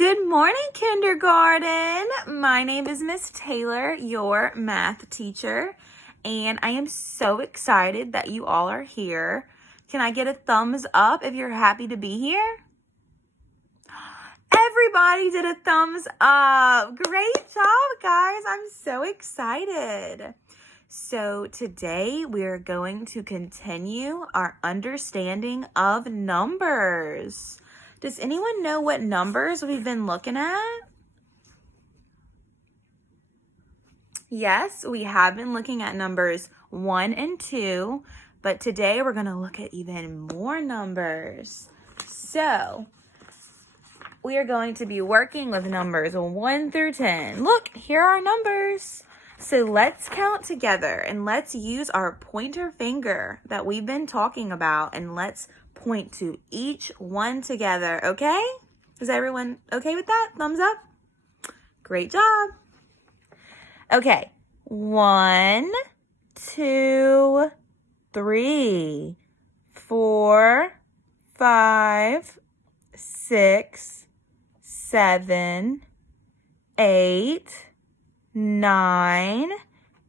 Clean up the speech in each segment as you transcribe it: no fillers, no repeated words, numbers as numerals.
Good morning, kindergarten. My name is Miss Taylor, your math teacher, and I am so excited that you all are here. Can I get a thumbs up if you're happy to be here? Everybody did a thumbs up. Great job, guys. I'm so excited. So today we're going to continue our understanding of numbers. Does anyone know what numbers we've been looking at? Yes, we have been looking at numbers 1 and 2, but today we're going to look at even more numbers. So, we are going to be working with numbers 1 through 10. Look, here are numbers. So let's count together and let's use our pointer finger that we've been talking about and let's point to each one together, okay? Is everyone okay with that? Thumbs up? Great job. Okay, 1, 2, 3, 4, 5, 6, 7, 8, 9,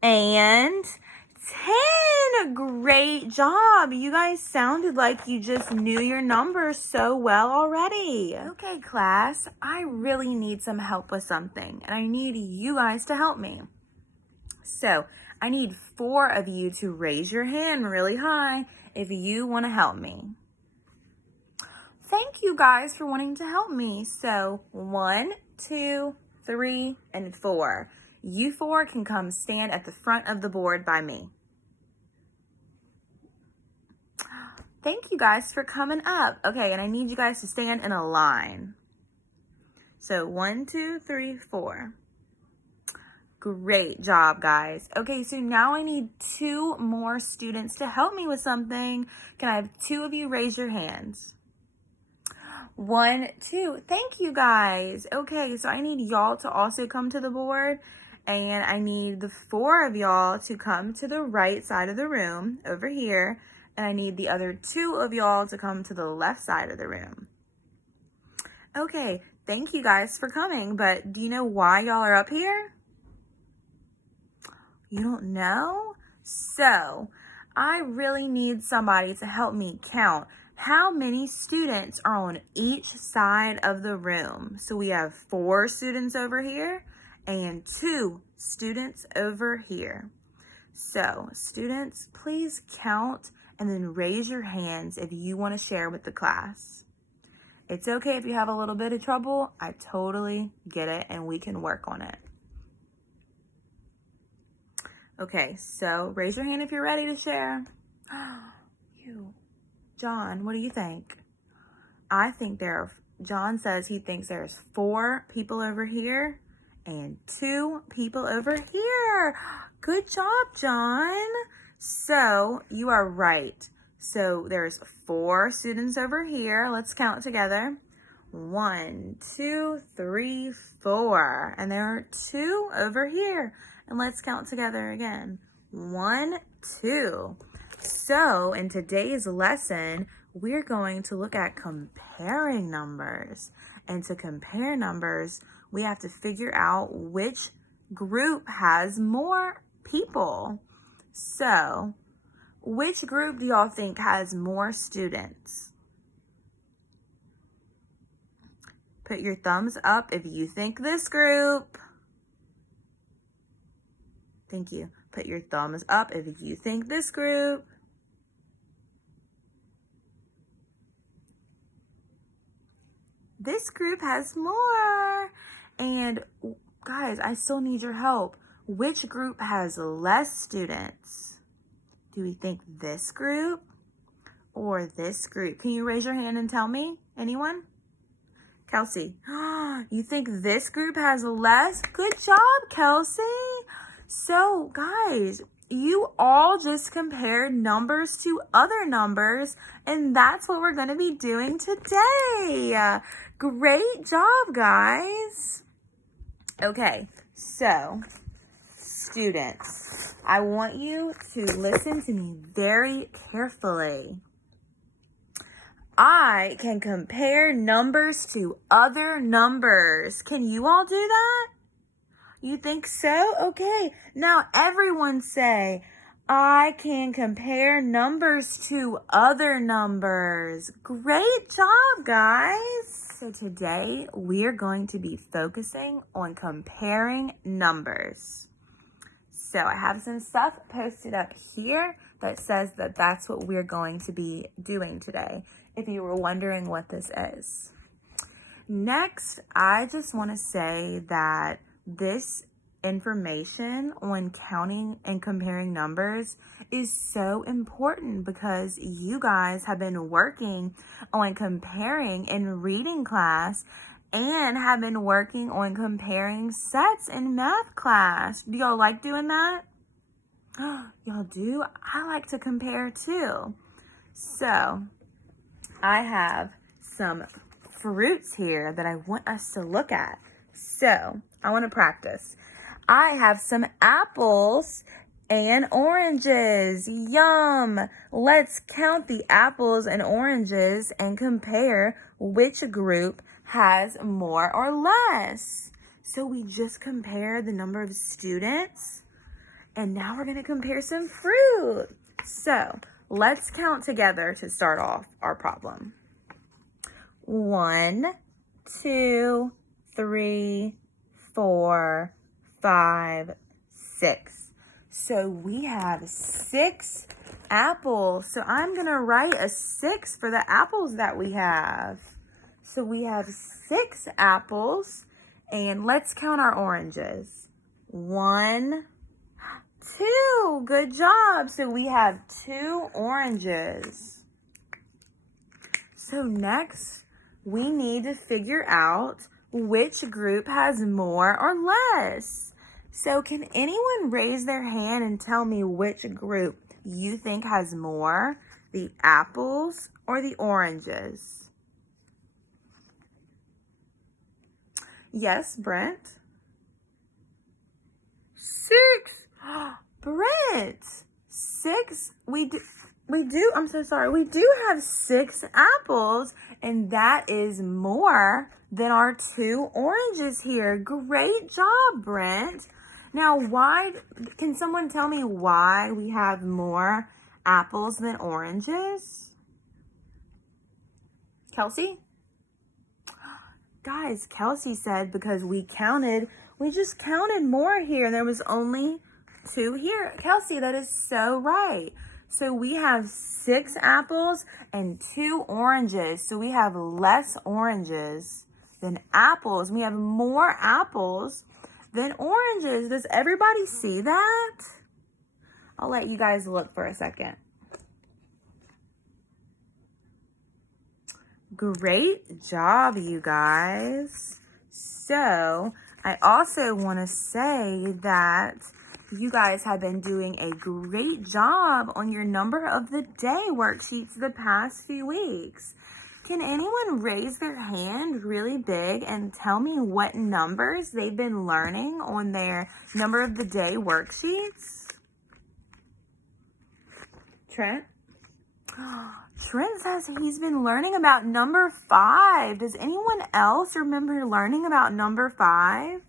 and 10. Great job. You guys sounded like you just knew your numbers so well already. Okay, class, I really need some help with something, and I need you guys to help me. So, I need 4 of you to raise your hand really high if you want to help me. Thank you guys for wanting to help me. So, 1, 2, 3, and 4. You 4 can come stand at the front of the board by me. Thank you guys for coming up. Okay, and I need you guys to stand in a line. So 1, 2, 3, 4. Great job, guys. Okay, so now I need 2 more students to help me with something. Can I have 2 of you raise your hands? 1, 2. Thank you, guys. Okay, so I need y'all to also come to the board. And I need the 4 of y'all to come to the right side of the room over here. And I need the other 2 of y'all to come to the left side of the room. Okay, thank you guys for coming, but do you know why y'all are up here? You don't know? So, I really need somebody to help me count how many students are on each side of the room. So we have 4 students over here and 2 students over here. So, students, please count and then raise your hands if you want to share with the class. It's okay if you have a little bit of trouble. I totally get it and we can work on it. Okay, so raise your hand if you're ready to share. John, what do you think? I think John says he thinks there's 4 people over here and 2 people over here. Good job, John. So you are right. So there's 4 students over here. Let's count together. 1, 2, 3, 4. And there are 2 over here. And let's count together again. 1, 2. So in today's lesson, we're going to look at comparing numbers. And to compare numbers, we have to figure out which group has more people. So, which group do y'all think has more students? Put your thumbs up if you think this group. Thank you. Put your thumbs up if you think this group. This group has more. And guys, I still need your help. Which group has less students? Do we think this group or this group? Can you raise your hand and tell me? Anyone? Kelsey, you think this group has less? Good job, Kelsey. So, guys, you all just compared numbers to other numbers, and that's what we're going to be doing today. Great job, guys. Okay, so students, I want you to listen to me very carefully. I can compare numbers to other numbers. Can you all do that? You think so? Okay. Now everyone say, I can compare numbers to other numbers. Great job, guys. So today we're going to be focusing on comparing numbers. So I have some stuff posted up here that says that that's what we're going to be doing today, if you were wondering what this is. Next, I just want to say that this information on counting and comparing numbers is so important because you guys have been working on comparing in reading class and have been working on comparing sets in math class. Do y'all like doing that? Y'all do? I like to compare too. So I have some fruits here that I want us to look at. So I want to practice. I have some apples and oranges. Yum! Let's count the apples and oranges and compare which group has more or less. So we just compared the number of students, and now we're going to compare some fruit. So let's count together to start off our problem. 1, 2, 3, 4, 5, 6. So we have 6 apples. So I'm going to write a 6 for the apples that we have. So we have 6 apples. And let's count our oranges. 1, 2. Good job. So we have 2 oranges. So next, we need to figure out which group has more or less. So can anyone raise their hand and tell me which group you think has more, the apples or the oranges? Yes, Brent? 6. Brent, 6. We do have 6 apples, and that is more than our 2 oranges here. Great job, Brent. Now, can someone tell me why we have more apples than oranges? Kelsey? Guys, Kelsey said because we just counted more here, and there was only 2 here. Kelsey, that is so right. So we have 6 apples and 2 oranges. So we have less oranges than apples. We have more apples than oranges. Does everybody see that? I'll let you guys look for a second. Great job, you guys. So I also want to say that you guys have been doing a great job on your number of the day worksheets the past few weeks. Can anyone raise their hand really big and tell me what numbers they've been learning on their number of the day worksheets? Trent? Trent says he's been learning about number 5. Does anyone else remember learning about number 5?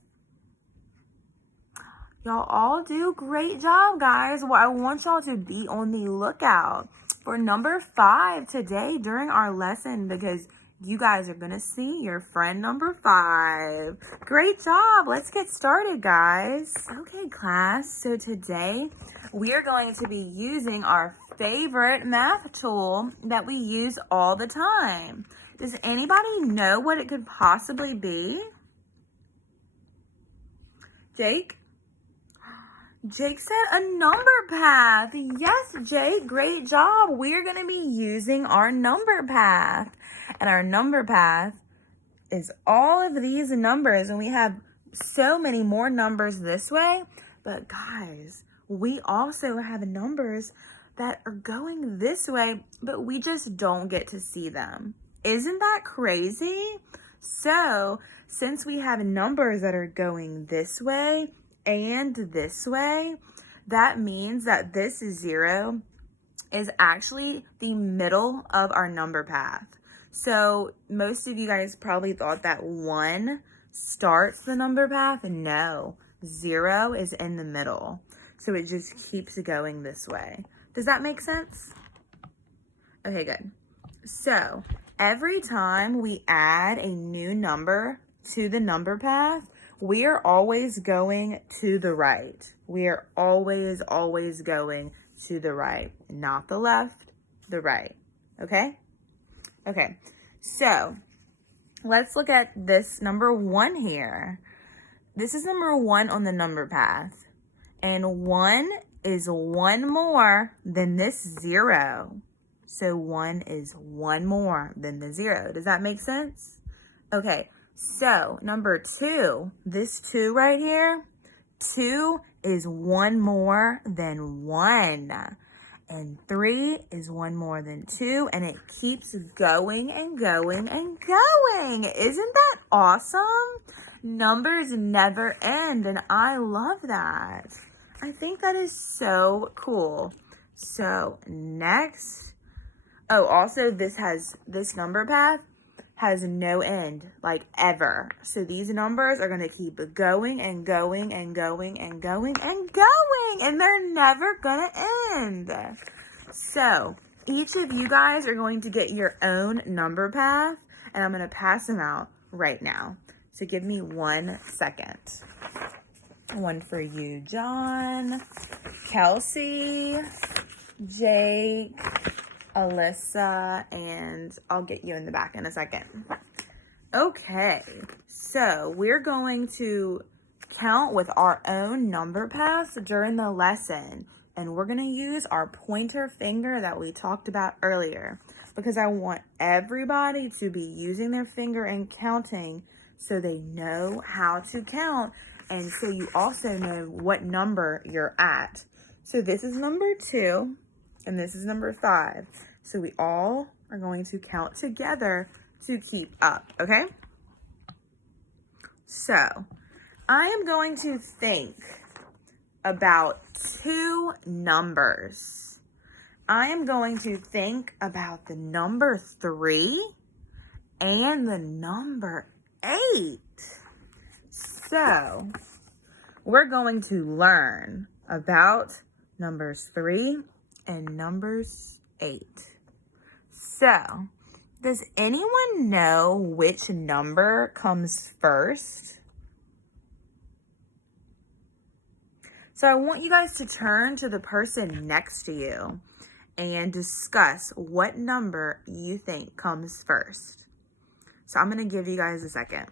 Y'all all do great job, guys. Well, I want y'all to be on the lookout for number 5 today during our lesson because you guys are going to see your friend number 5. Great job. Let's get started, guys. Okay, class. So today we are going to be using our favorite math tool that we use all the time. Does anybody know what it could possibly be? Jake? Jake said a number path. Yes, Jake, great job. We're going to be using our number path. And our number path is all of these numbers. And we have so many more numbers this way. But guys, we also have numbers that are going this way, but we just don't get to see them. Isn't that crazy? So, since we have numbers that are going this way, and this way, that means that this 0 is actually the middle of our number path. So most of you guys probably thought that 1 starts the number path. No, 0 is in the middle. So it just keeps going this way. Does that make sense? Okay, good. So every time we add a new number to the number path, we are always going to the right. We are always going to the right, not the left, the right. Okay? Okay, so let's look at this number 1 here. This is number 1 on the number path. And 1 is 1 more than this 0. So 1 is 1 more than the 0. Does that make sense? Okay, so number 2, this 2 right here, 2 is 1 more than 1. And 3 is 1 more than 2. And it keeps going and going and going. Isn't that awesome? Numbers never end. And I love that. I think that is so cool. So next. Oh, also this number path has no end, like ever. So these numbers are going to keep going and going and going and going and going, and they're never going to end. So each of you guys are going to get your own number path, and I'm going to pass them out right now. So give me 1 second. One for you, John, Kelsey, Jake, Alyssa, and I'll get you in the back in a second. Okay, so we're going to count with our own number paths during the lesson, and we're going to use our pointer finger that we talked about earlier, because I want everybody to be using their finger and counting so they know how to count, and so you also know what number you're at. So this is number 2. And this is number 5. So we all are going to count together to keep up, okay? So I am going to think about 2 numbers. I am going to think about the number 3 and the number 8. So we're going to learn about numbers 3 and numbers 8. So, does anyone know which number comes first? So I want you guys to turn to the person next to you and discuss what number you think comes first. So I'm going to give you guys a second.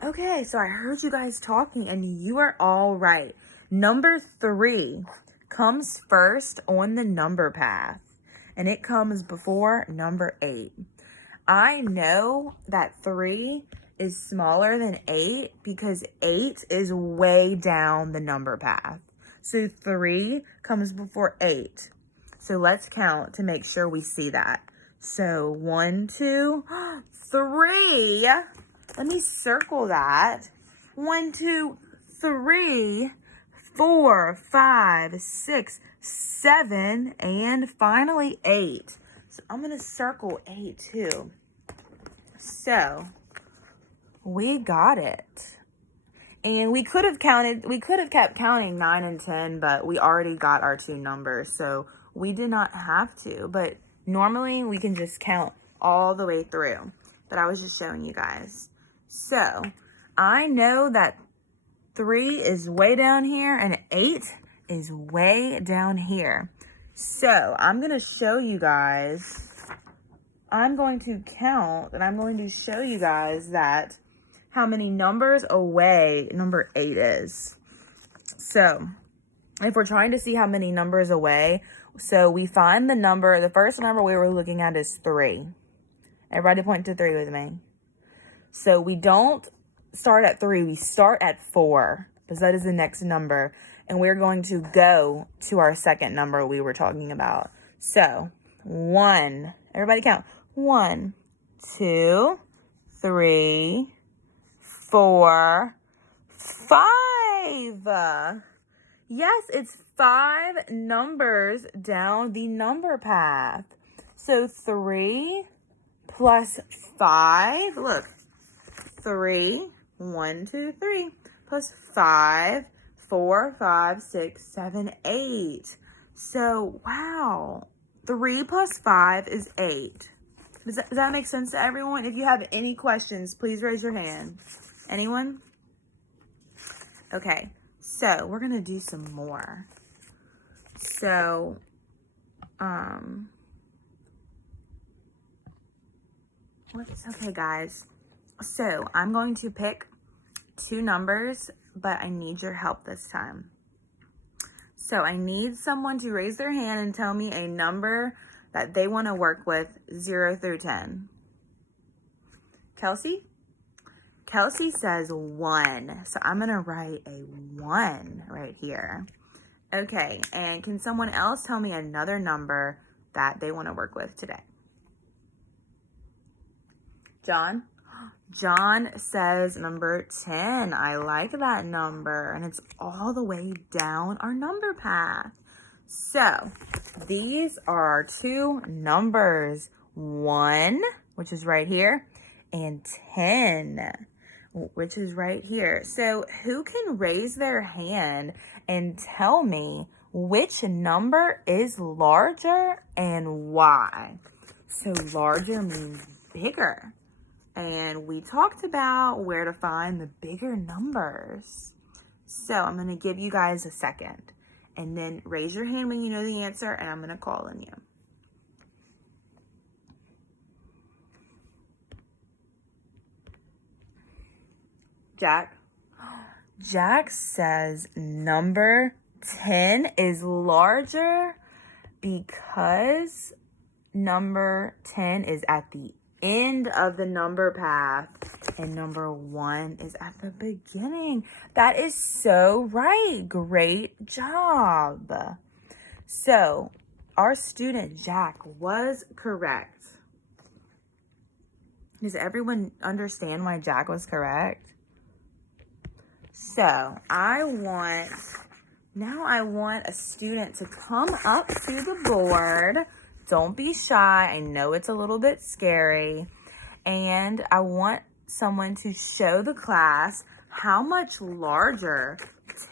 Okay, so I heard you guys talking and you are all right. Number 3 comes first on the number path, and it comes before number 8. I know that 3 is smaller than 8 because 8 is way down the number path. So 3 comes before 8. So let's count to make sure we see that. So 1, 2, 3. Let me circle that. 1, 2, 3, 4, 5, 6, 7, and finally 8. So I'm going to circle 8 too. So we got it. And we could have kept counting 9 and 10, but we already got our 2 numbers. So we did not have to. But normally we can just count all the way through. But I was just showing you guys. So I know that 3 is way down here and 8 is way down here. So I'm going to show you guys, I'm going to count and I'm going to show you guys that how many numbers away number 8 is. So if we're trying to see how many numbers away, so we find the first number we were looking at is 3. Everybody point to 3 with me. So we don't start at 3, we start at 4, because that is the next number. And we're going to go to our second number we were talking about. So 1, everybody count. 1, 2, 3, 4, 5. Yes, it's 5 numbers down the number path. So 3 plus 5, look, 3, 1, 2, 3, plus 5, 4, 5, 6, 7, 8. So, wow, 3 plus 5 is 8. Does that make sense to everyone? If you have any questions, please raise your hand. Anyone? Okay, so we're going to do some more. So, okay, guys. So, I'm going to pick 2 numbers, but I need your help this time. So, I need someone to raise their hand and tell me a number that they want to work with 0 through 10. Kelsey? Kelsey says 1. So, I'm going to write a 1 right here. Okay, and can someone else tell me another number that they want to work with today? John? John says number 10. I like that number, and it's all the way down our number path. So, these are our 2 numbers, 1, which is right here, and 10, which is right here. So, who can raise their hand and tell me which number is larger and why? So, larger means bigger. And we talked about where to find the bigger numbers. So I'm going to give you guys a second. And then raise your hand when you know the answer, and I'm going to call on you. Jack? Jack says number 10 is larger because number 10 is at the end of the number path and number 1 is at the beginning. That is so right. Great job. So our student Jack was correct. Does everyone understand why Jack was correct? So I want a student to come up to the board. Don't be shy. I know it's a little bit scary. And I want someone to show the class how much larger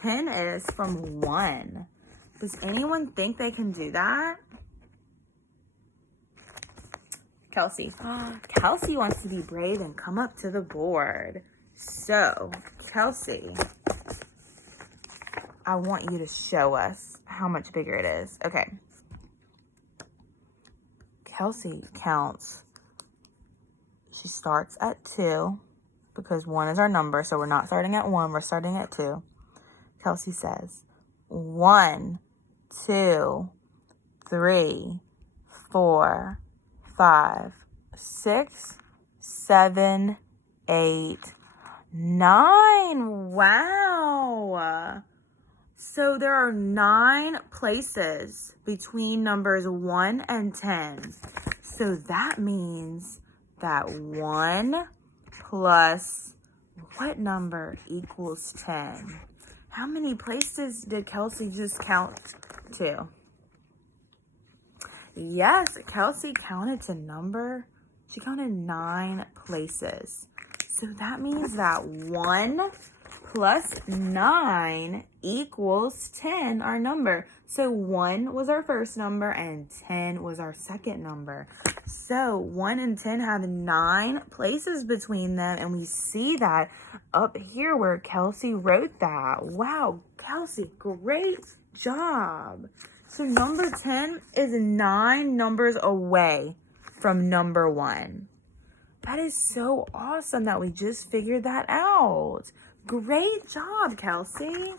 10 is from 1. Does anyone think they can do that? Kelsey. Kelsey wants to be brave and come up to the board. So, Kelsey, I want you to show us how much bigger it is. Okay. Kelsey counts. She starts at 2 because 1 is our number. So we're not starting at 1. We're starting at 2. Kelsey says 1, 2, 3, 4, 5, 6, 7, 8, 9. Wow. So there are 9 places between numbers 1 and 10. So that means that 1 plus what number equals 10? How many places did Kelsey just count to? Yes, Kelsey counted to number. She counted 9 places. So that means that 1 plus 9 equals 10, our number. So 1 was our first number and 10 was our second number. So 1 and 10 have 9 places between them, and we see that up here where Kelsey wrote that. Wow, Kelsey, great job. So number 10 is 9 numbers away from number 1. That is so awesome that we just figured that out. Great job, Kelsey.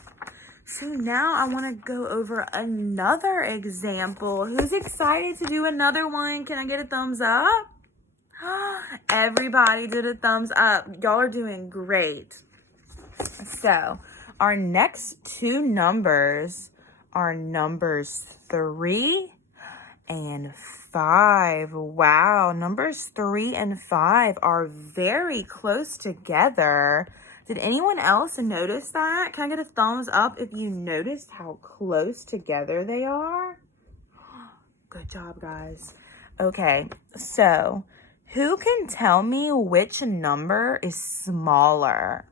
So now I want to go over another example. Who's excited to do another one? Can I get a thumbs up? Everybody did a thumbs up. Y'all are doing great. So our next 2 numbers are numbers 3 and 5. Wow, numbers 3 and 5 are very close together. Did anyone else notice that? Can I get a thumbs up if you noticed how close together they are? Good job, guys. Okay, so who can tell me which number is smaller?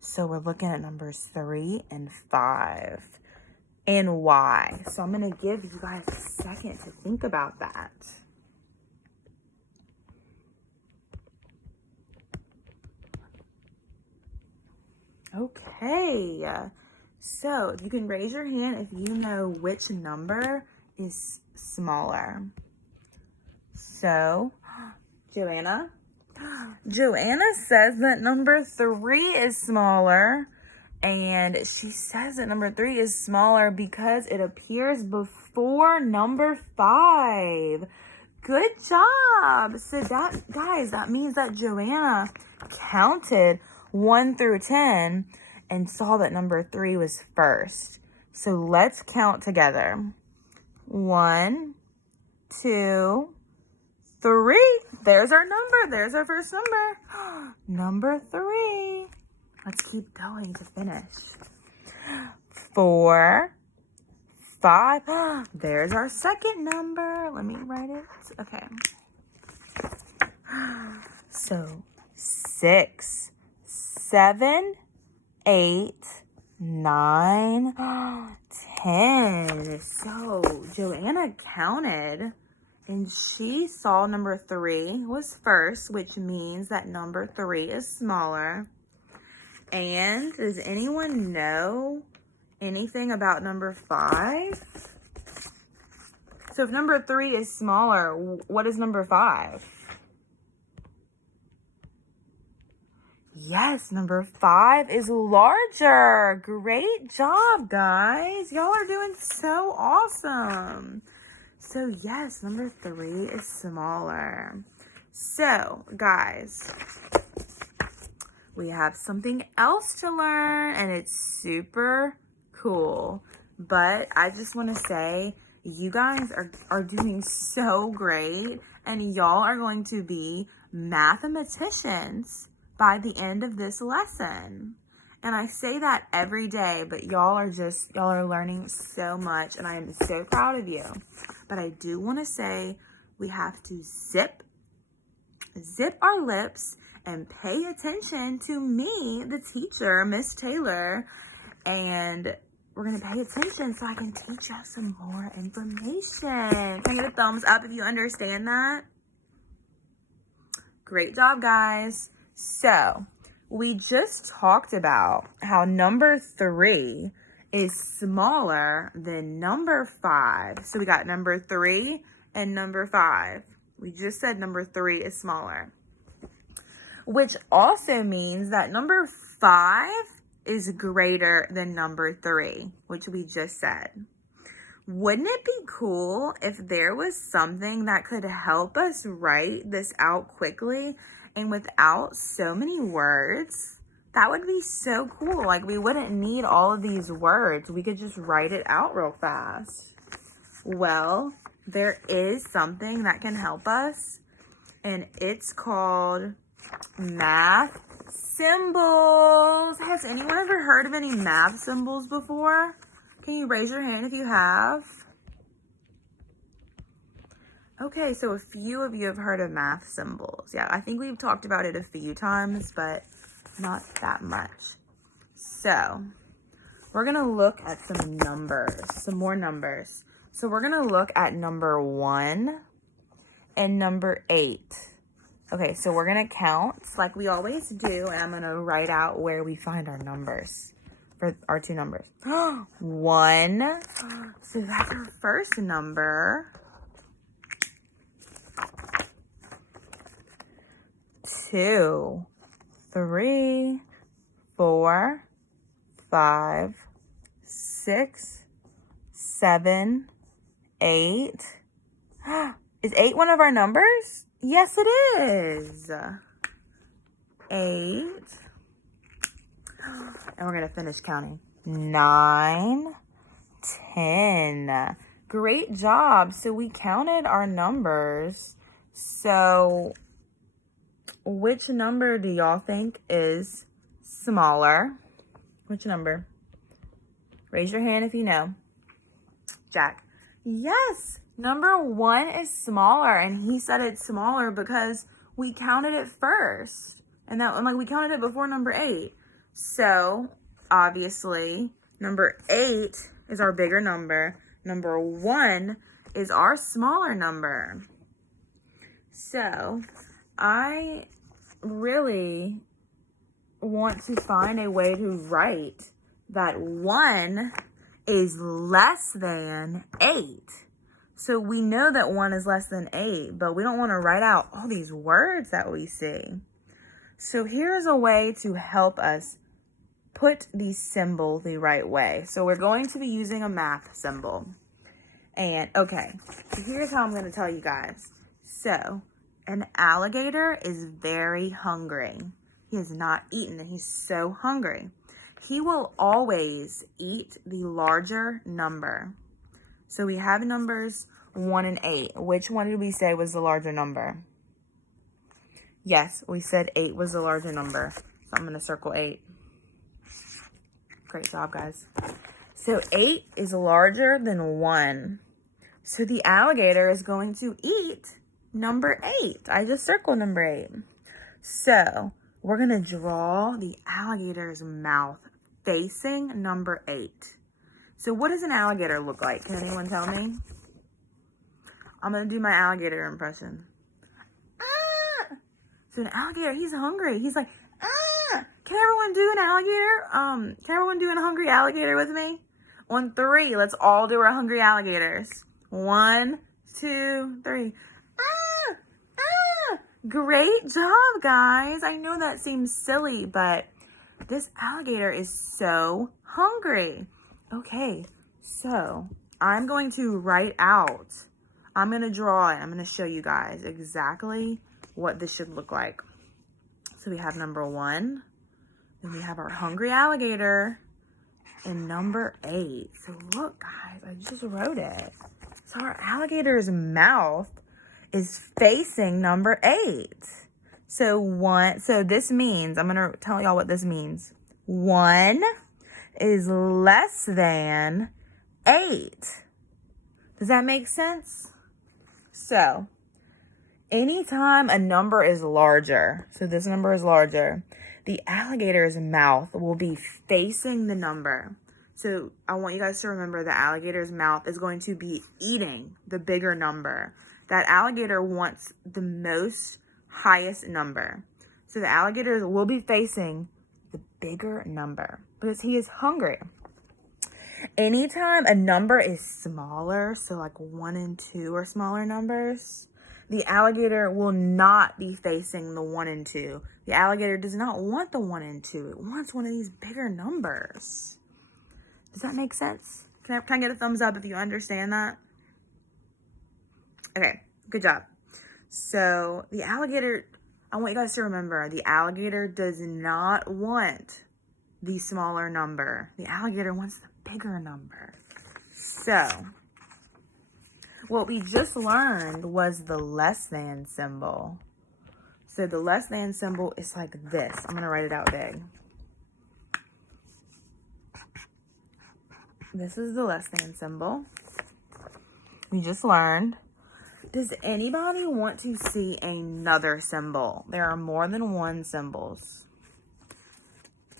So we're looking at numbers 3 and 5 and why. So I'm going to give you guys a second to think about that. Okay, so if you can raise your hand if you know which number is smaller. So, Joanna says that number 3 is smaller, and she says that number 3 is smaller because it appears before number 5. Good job. So that, guys, that means that Joanna counted 1 through 10 and saw that number 3 was first. So let's count together. 1, 2, 3. There's our number. There's our first number. Number 3. Let's keep going to finish. 4, 5. There's our second number. Let me write it. Okay. So 6, 7, 8, 9, 10. So Joanna counted and she saw number 3 was first, which means that number 3 is smaller. And does anyone know anything about number 5? So if number 3 is smaller, what is number 5? Yes, number 5 is larger. Great job, guys. Y'all are doing so awesome. So yes, number 3 is smaller. So, guys, we have something else to learn, and it's super cool. But I just want to say, you guys are doing so great, and y'all are going to be mathematicians by the end of this lesson. And I say that every day, but y'all are learning so much, and I am so proud of you. But I do want to say we have to zip our lips and pay attention to me, the teacher, Miss Taylor, and we're going to pay attention so I can teach you some more information. Can I get a thumbs up if you understand that? Great job, guys. So, we just talked about how number 3 is smaller than number 5. So, we got number 3 and number 5. We just said number 3 is smaller. Which also means that number 5 is greater than number 3, which we just said. Wouldn't it be cool if there was something that could help us write this out quickly and without so many words? That would be so cool. Like, we wouldn't need all of these words. We could just write it out real fast. Well, there is something that can help us, and it's called math symbols. Has anyone ever heard of any math symbols before? Can you raise your hand if you have? Okay, so a few of you have heard of math symbols. Yeah, I think we've talked about it a few times, but not that much. So, we're going to look at some numbers, some more numbers. So, we're going to look at number 1 and number 8. Okay, so we're going to count like we always do, and I'm going to write out where we find our numbers for our 2 numbers. 1, so that's our first number. 2, 3, 4, 5, 6, 7, 8. Is 8 one of our numbers? Yes, it is. 8. And we're going to finish counting. 9, 10. Great job. So we counted our numbers. So which number do y'all think is smaller. Which number? Raise your hand if you know. Jack. Yes, number 1 is smaller, and he said it's smaller because we counted it first. And we counted it before number 8. So, obviously, number 8 is our bigger number. Number 1 is our smaller number. So, I really want to find a way to write that 1 is less than 8. So we know that 1 is less than 8, but we don't want to write out all these words that we see. So here's a way to help us put the symbol the right way. So we're going to be using a math symbol. And okay, so here's how I'm going to tell you guys. So an alligator is very hungry. He has not eaten and he's so hungry. He will always eat the larger number. So we have numbers 1 and 8. Which one did we say was the larger number? Yes, we said 8 was the larger number. So I'm going to circle 8. Great job, guys. So 8 is larger than 1. So the alligator is going to eat number 8. I just circled number 8. So we're going to draw the alligator's mouth facing number 8. So what does an alligator look like? Can anyone tell me? I'm going to do my alligator impression. Ah! So an alligator, he's hungry. He's like, ah! Can everyone do an alligator? Can everyone do a hungry alligator with me? On 3, let's all do our hungry alligators. 1, 2, 3. Ah! Ah! Great job, guys. I know that seems silly, but this alligator is so hungry. Okay, so I'm going to write out. I'm going to draw it. I'm going to show you guys exactly what this should look like. So we have number 1. Then we have our hungry alligator. And number 8. So look, guys, I just wrote it. So our alligator's mouth is facing number 8. So this means, I'm going to tell y'all what this means. 1 is less than 8. Does that make sense? So, anytime a number is larger, so this number is larger, the alligator's mouth will be facing the number. So, I want you guys to remember the alligator's mouth is going to be eating the bigger number. That alligator wants the highest number. So, the alligator will be facing the bigger number because he is hungry. Anytime a number is smaller, so like 1 and 2 are smaller numbers, the alligator will not be facing the 1 and 2. The alligator does not want the 1 and 2. It wants one of these bigger numbers. Does that make sense? Can I get a thumbs up if you understand that? Okay, good job. So the alligator, I want you guys to remember, the alligator does not want the smaller number. The alligator wants the bigger number. So what we just learned was the less than symbol. So the less than symbol is like this. I'm going to write it out big. This is the less than symbol. We just learned. Does anybody want to see another symbol? There are more than one symbols.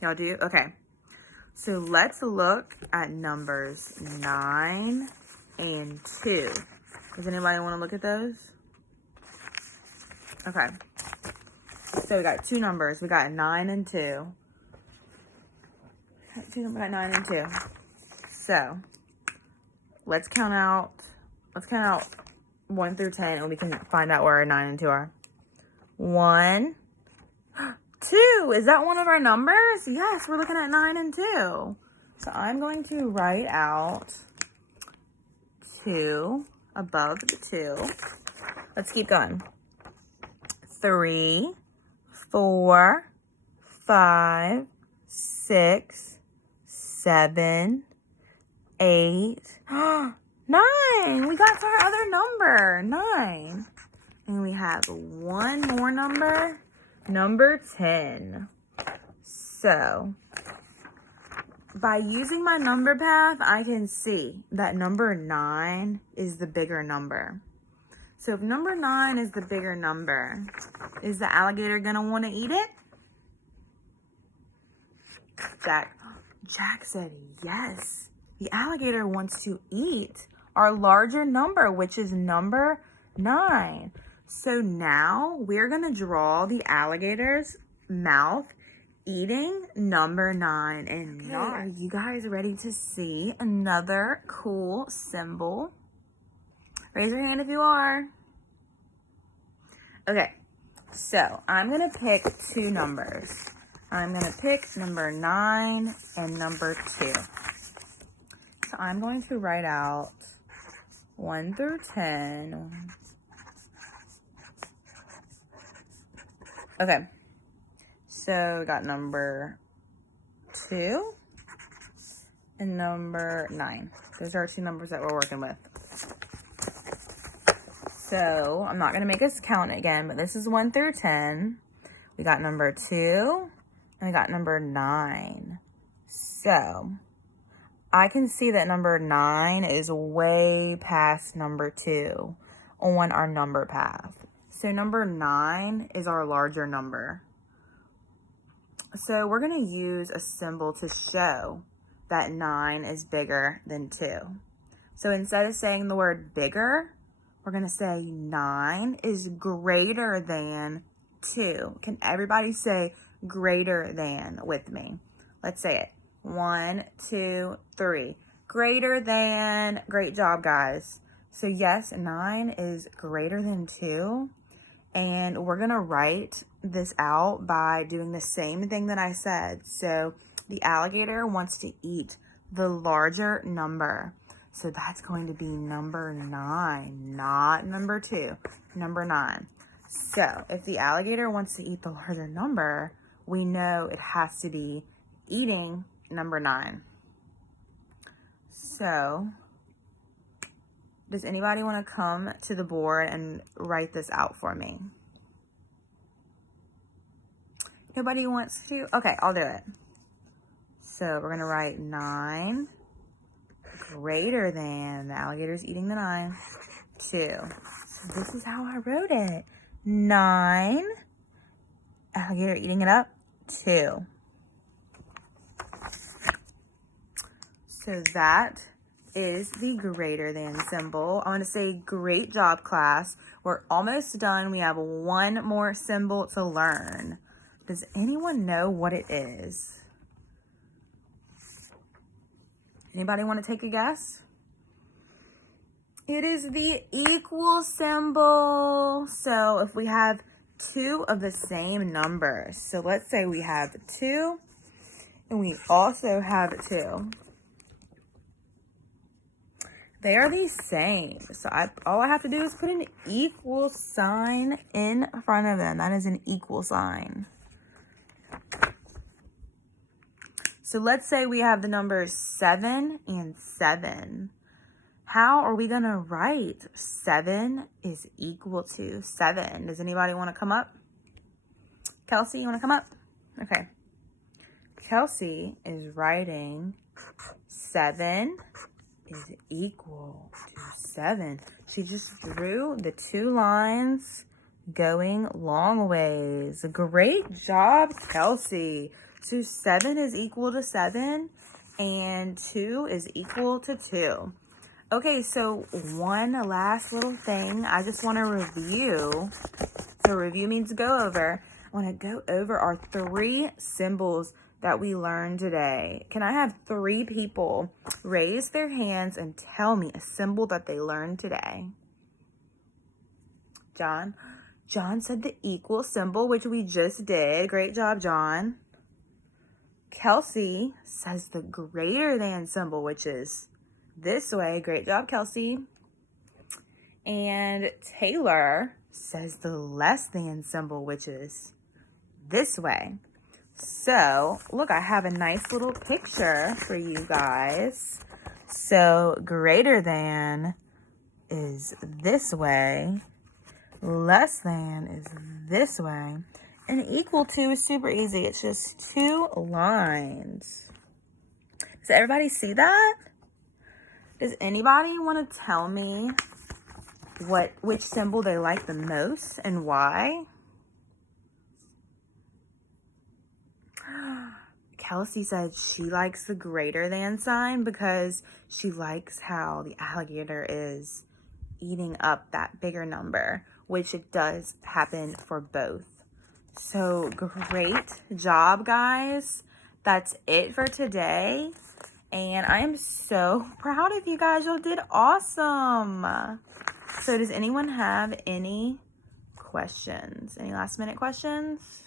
Y'all do? Okay. So let's look at numbers 9 and 2. Does anybody want to look at those? Okay. So we got 2 numbers. We got 9 and 2. We got 9 and 2. So let's count out 1 through 10 and we can find out where our 9 and 2 are. 1, 2. Is that one of our numbers? Yes, we're looking at 9 and 2. So I'm going to write out 2 above the 2. Let's keep going. 3, 4, 5, 6, 7, 8, 9. We got to our other number, 9. And we have one more number, number 10. So by using my number path, I can see that number 9 is the bigger number. So if number 9 is the bigger number, is the alligator gonna want to eat it? Jack said yes. The alligator wants to eat our larger number, which is number 9. So now we're gonna draw the alligator's mouth eating number 9. And are you guys ready to see another cool symbol? Raise your hand if you are. Okay, so I'm gonna pick 2 numbers. I'm gonna pick number 9 and number 2. So I'm going to write out 1 through 10. Okay, so we got number 2 and number 9. Those are our 2 numbers that we're working with. So I'm not gonna make us count again, but this is 1 through 10. We got number 2 and we got number 9. So I can see that number 9 is way past number 2 on our number path. So number 9 is our larger number. So we're gonna use a symbol to show that 9 is bigger than 2. So instead of saying the word bigger, we're gonna say 9 is greater than 2. Can everybody say greater than with me? Let's say it. 1, 2, 3. Greater than. Great job, guys. So yes, 9 is greater than 2. And we're gonna write this out by doing the same thing that I said. So the alligator wants to eat the larger number. So that's going to be number 9, not number 2, number 9. So if the alligator wants to eat the larger number, we know it has to be eating number 9. So does anybody want to come to the board and write this out for me? Nobody wants to? Okay, I'll do it. So we're going to write 9 greater than, the alligator's eating the 9, 2. So this is how I wrote it. 9, alligator eating it up, 2. So that is the greater than symbol. I want to say great job, class. We're almost done. We have 1 more symbol to learn. Does anyone know what it is? Anybody want to take a guess? It is the equal symbol. So if we have 2 of the same numbers, so let's say we have 2 and we also have 2. They are the same. So all I have to do is put an equal sign in front of them. That is an equal sign. So let's say we have the numbers 7 and 7. How are we going to write 7 is equal to 7? Does anybody want to come up? Kelsey, you want to come up? Okay. Kelsey is writing 7 is equal to 7. She just drew the 2 lines going long ways. Great job, Kelsey. So 7 is equal to 7 and 2 is equal to 2. Okay, so one last little thing. I just want to review. So review means go over. I want to go over our 3 symbols that we learned today. Can I have 3 people raise their hands and tell me a symbol that they learned today? John? John said the equal symbol, which we just did. Great job, John. Kelsey says the greater than symbol, which is this way. Great job, Kelsey. And Taylor says the less than symbol, which is this way. So, look, I have a nice little picture for you guys. So, greater than is this way. Less than is this way. And equal to is super easy. It's just 2 lines. Does everybody see that? Does anybody want to tell me which symbol they like the most and why? Kelsey said she likes the greater than sign because she likes how the alligator is eating up that bigger number, which it does happen for both. So great job, guys. That's it for today. And I am so proud of you guys. You did awesome. So does anyone have any questions? Any last minute questions?